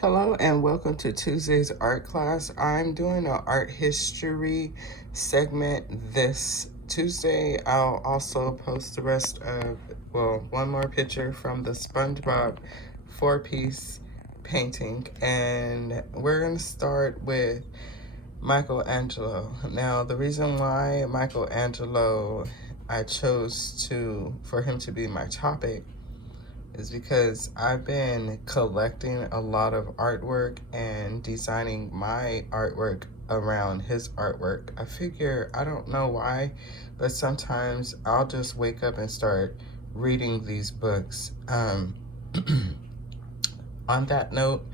Hello and welcome to Tuesday's art class. I'm doing an art history segment this Tuesday. I'll also post the rest of, one more picture from the SpongeBob four-piece painting. And we're gonna start with Michelangelo. Now, the reason why Michelangelo I chose for him to be my topic is because I've been collecting a lot of artwork and designing my artwork around his artwork. I figure, I don't know why, but sometimes I'll just wake up and start reading these books. On that note,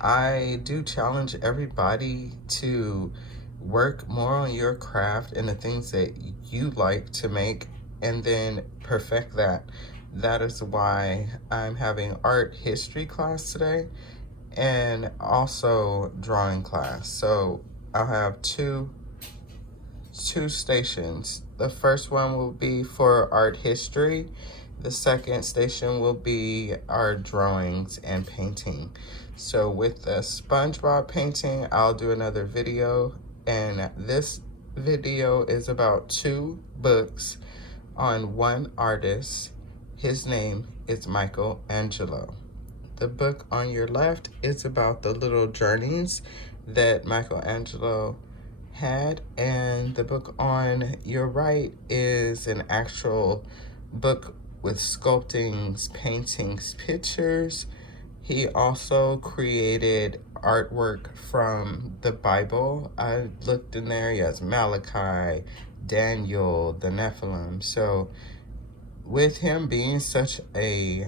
I do challenge everybody to work more on your craft and the things that you like to make and then perfect that. That is why I'm having art history class today and also drawing class. So I'll have two stations. The first one will be for art history. The second station will be our drawings and painting. So with the SpongeBob painting, I'll do another video, and this video is about 2 books on one artist. His name is Michelangelo. The book on your left is about the little journeys that Michelangelo had, and the book on your right is an actual book with sculptings, paintings, pictures. He also created artwork from the Bible. I looked in there, he has Malachi, Daniel, the Nephilim. So with him being such a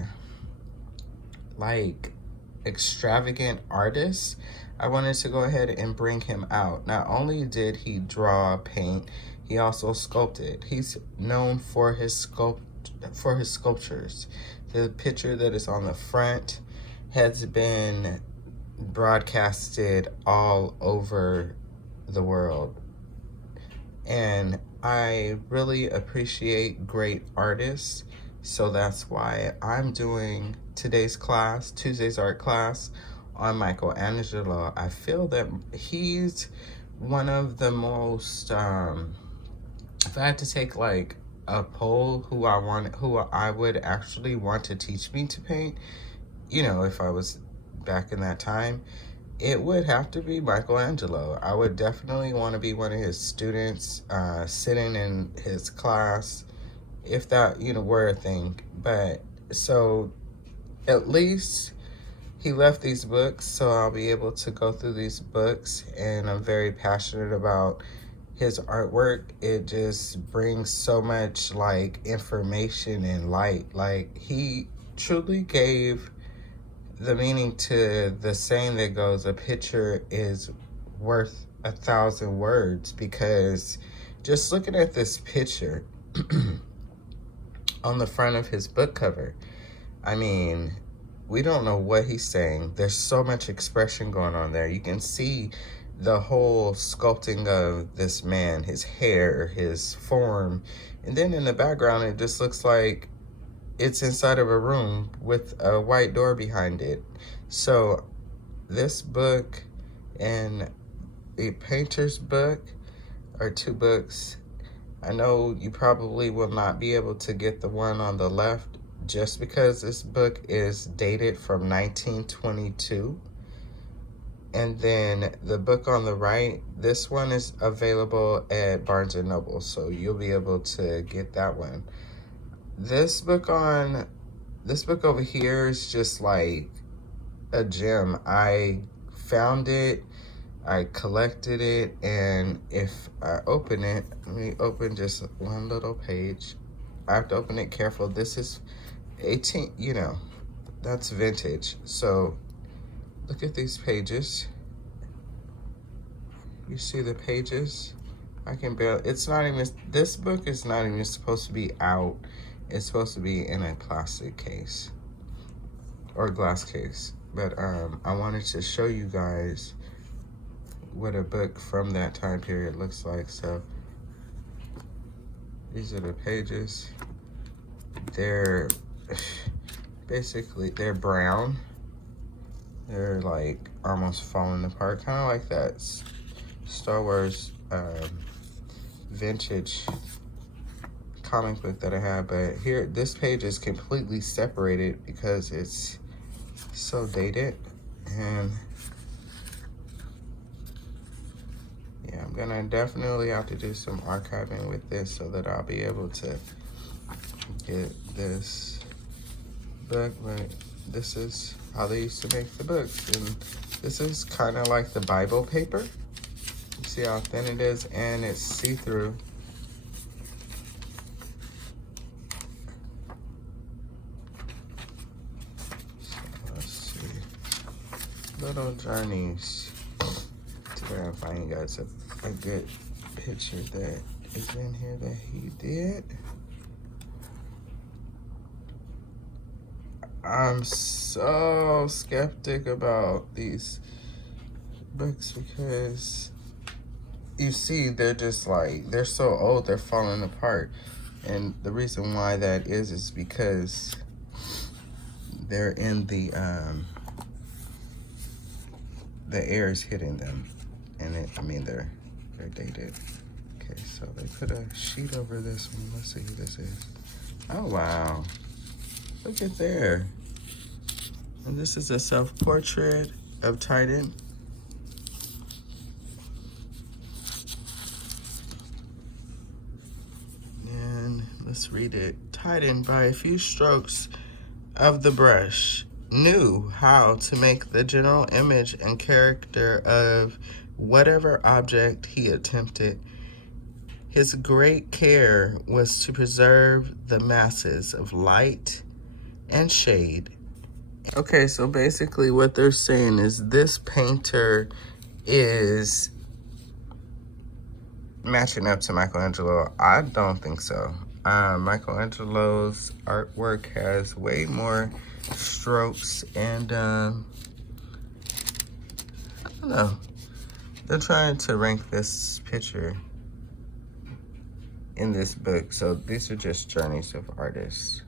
extravagant artist, I wanted to go ahead and bring him out. Not only did he draw, paint, he also sculpted. He's known for his sculptures. The picture that is on the front has been broadcasted all over the world. And I really appreciate great artists. So that's why I'm doing today's class, Tuesday's art class, on Michelangelo. I feel that he's one of the most, if I had to take like a poll who I would actually want to teach me to paint, you know, if I was back in that time, it would have to be Michelangelo. I would definitely want to be one of his students, sitting in his class, if that, were a thing. But so at least he left these books, so I'll be able to go through these books, and I'm very passionate about his artwork. It just brings so much information and light. He truly gave the meaning to the saying that goes, a picture is worth 1,000 words, because just looking at this picture on the front of his book cover, I mean, we don't know what he's saying. There's so much expression going on there. You can see the whole sculpting of this man, his hair, his form, and then in the background, it just looks like it's inside of a room with a white door behind it. So this book and the painter's book are 2 books. I know you probably will not be able to get the one on the left just because this book is dated from 1922. And then the book on the right, this one is available at Barnes & Noble, so you'll be able to get that one. This book over here is just like a gem. I found it, I collected it, and if I open it, let me open just one little page. I have to open it careful. This is 18, that's vintage. So look at these pages. You see the pages? I can barely, this book is not even supposed to be out. It's supposed to be in a plastic case or glass case. But I wanted to show you guys what a book from that time period looks like. So these are the pages. They're basically, they're brown. They're like almost falling apart, kind of like that Star Wars vintage comic book that I have. But here, this page is completely separated because it's so dated. And yeah, I'm gonna definitely have to do some archiving with this so that I'll be able to get this book. But this is how they used to make the books, and this is kind of like the Bible paper. You see how thin it is, and it's see-through. So let's see, little journeys. Today I'm finding you guys a good picture that is in here that he did. I'm so skeptic about these books because you see they're just like, they're so old, they're falling apart. And the reason why that is because they're in the air is hitting them. And I mean, they're dated. Okay, so they put a sheet over this one. Let's see who this is. Oh, wow. Look at there. And this is a self-portrait of Titan. And let's read it. Titan, by a few strokes of the brush, knew how to make the general image and character of whatever object he attempted. His great care was to preserve the masses of light and shade. Okay, so basically what they're saying is this painter is matching up to Michelangelo. I don't think so. Michelangelo's artwork has way more strokes, and I don't know. They're trying to rank this picture in this book. So these are just journeys of artists.